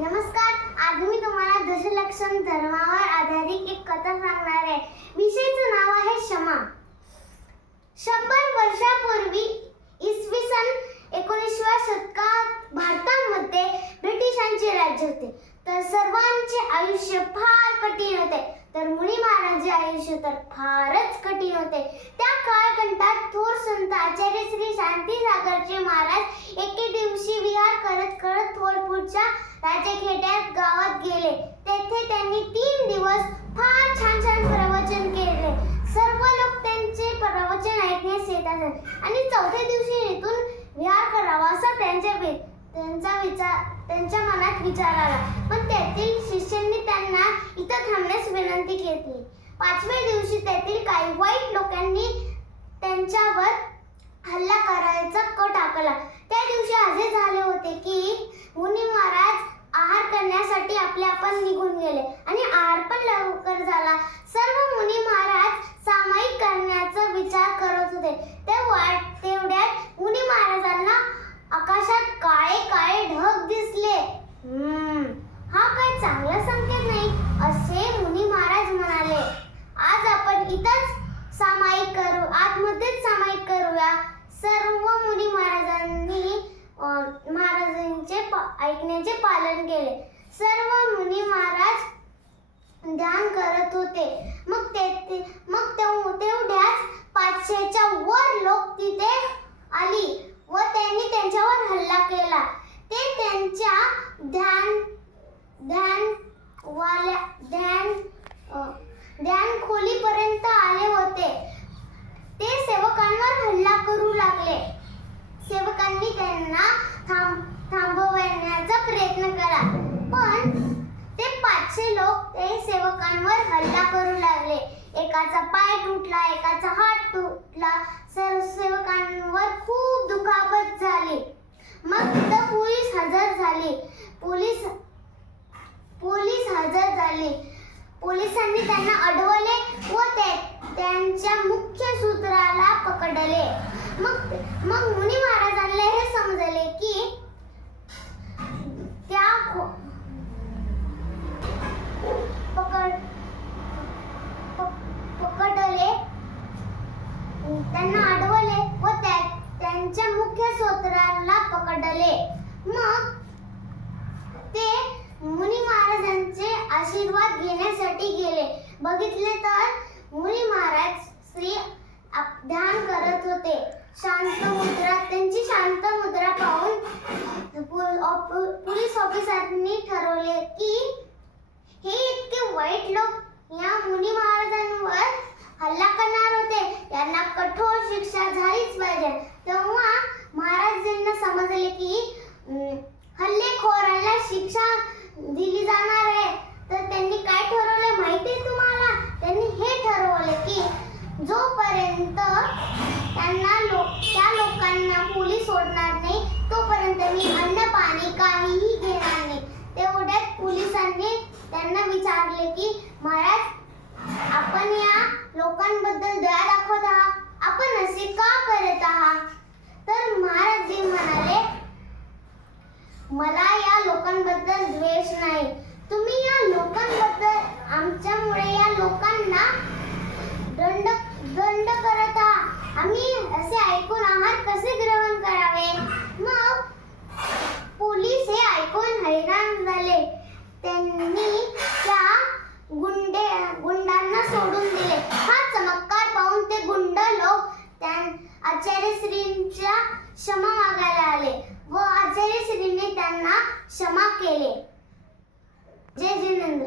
नमस्कार. आज मी तुम्हाला दशलक्षण धर्मावर आधारित एक कथा सांगणार आहे. विषयाचं नाव आहे क्षमा. 100 वर्षापूर्वी इसवी सन 19व्या शतकात भारतामध्ये ब्रिटिशांचे राज्य होते. तर सर्वांचे आयुष्य फार कठीण होते. तर मुनी महाराजांचे आयुष्य तर फारच कठीण होते. त्या काळखंडात थोर संत आचार्य श्री शांतीसागरचे महाराज एके दिवशी विहार करत करत थोरपूरच्या राजखेड्यात गावात गेले. तेथे त्यांनी 3 दिवस फार छान छान प्रवचन केले. सर्व लोक त्यांचे प्रवचन ऐकण्यास येत असत आणि 4थ्या दिवशी इथून विहार करावा असा त्यांच्या मनात विचार आला. पण त्यातील शिष्यांनी त्यांना इथं थांबण्यास विनंती केली. 5व्या दिवशी त्यातील काही वाईट लोकांनी त्यांच्यावर हल्ला करायचा कट आखला. त्या दिवशी असे झाले होते की मुनी महाराज आहार करण्यासाठी आपण निघून गेले आणि आहार पण लवकर झाला. सर्व मुनी महाराज सामायिक करण्याचा विचार करत होते. तेवढ्यात मुनी महाराजांना आकाशात काळे काळे ढग दिसले. हा काय चांगला संकेत नाही असे मुनी महाराज म्हणाले. आज आपण इथंच सामायिक करू, आतमध्येच सामायिक करूया. सर्व मुनी महाराजांनी महाराजांचे ऐकण्याचे पालन केले. सर्व मुनी महाराज ध्यान करत होते. मग तेवढ्याच 500च्या वर लोक तिथे आली व त्यांनी त्यांच्यावर हल्ला केला. ते त्यांच्या ध्यान खोलीपर्यंत आले होते. ते सेवकांवर हल्ला करू लागले. सेवकांनी त्यांना थांबवण्याचा प्रयत्न केला, पण ते 500 लोक ते सेवकांवर हल्ला करू लागले. एकाचा पाय तुटला, एकाचा हात तुटला. सर्व सेवकांवर खूप दुखापत झाली. मग तिथं पोलीस हजर झाले. पोलिसांनी त्यांना अडवले व त्यांच्या मुख्य सूत्राला पकडले. मग मुनी महाराजांना हे समजले की त्यांना अडवले व त्यांच्या मुख्य सूत्राला पकडले. मग ते मुनी महाराजांचे आशीर्वाद घेण्यासाठी गेले. बघितले तर मुनी महाराज श्री ध्यान करत होते. शांत मुद्रा, त्यांची शांत मुद्रा पाहून पोलीस ऑफिसरनी ठरवले की हे इतके वाईट लोक या मुनी महाराजांवर हल्ला करणार होते, यांना कठोर शिक्षा झालीच पाहिजे. तेव्हा महाराजांना समजले की हल्लेखोराला शिक्षा दिली जाणार आहे. तर त्यांनी काय ठरवले माहिती आहे तुम्हाला? त्यांनी हे ठरवले की जोपर्यंत त्या लोकांना पोलीस सोडणार नाही तोपर्यंत मी अन्न पाणी काहीही घेणार नाही. तेवढ्यात पोलिसांनी त्यांना विचारले की महाराज, आपण या लोकांबद्दल दया दाखवत आहात, आपण असे का करत आहात? तर महाराज जी म्हणाले, मला या लोकांबद्दल द्वेष नाही. तुम्ही या लोकांबद्दल आमच्यामुळे या लोकांना दंड करत आहात. आम्ही असे ऐकून आहार कसे ग्रहण करावे? मग पोलीस हे ऐकून हैराण झाले. त्यांनी त्या गुंडांना सोडून दिले. हा चमत्कार पाहून ते गुंड लोक आचार्यश्रींच्या क्षमा मागायला आले व आचार्यश्रींनी त्यांना क्षमा केले. जय जिनेंद्र.